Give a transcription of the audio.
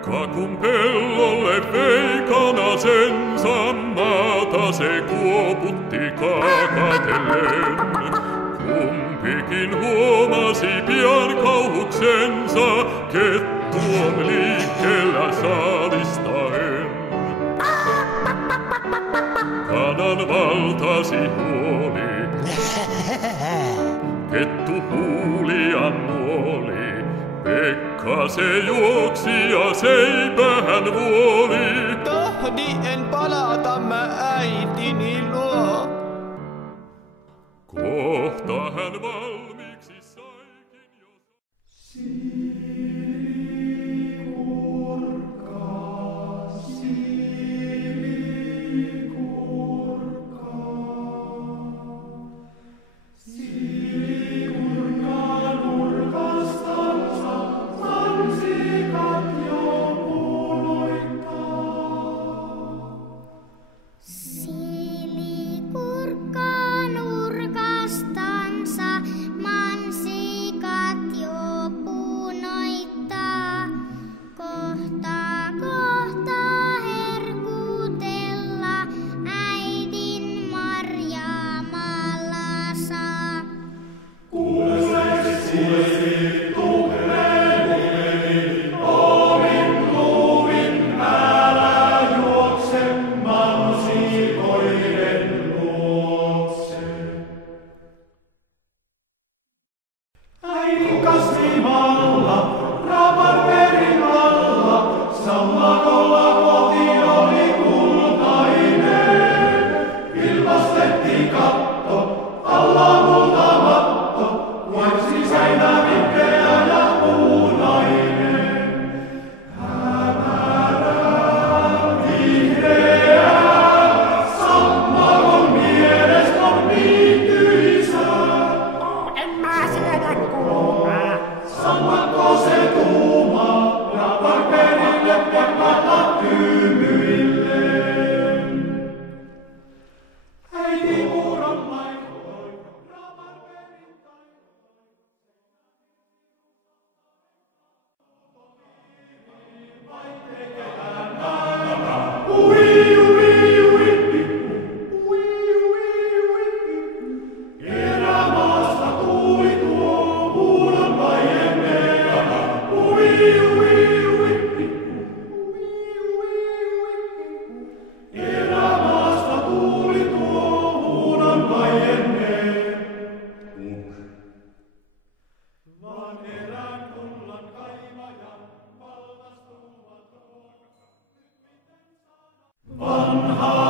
Pekka kun pellolle vei kanasensa, maata se kuoputti kaakatellen. Kumpikin huomasi pian kauhuksensa, kettu on liikkeellä saalistaen. Kanan valtasi huoli, kettu huulian nuoli. Pekka se juoksi ja seipähän vuoli. Tohdi en palata mä äitini luo. Kohta hän valmiiksi saikin jo. Vanha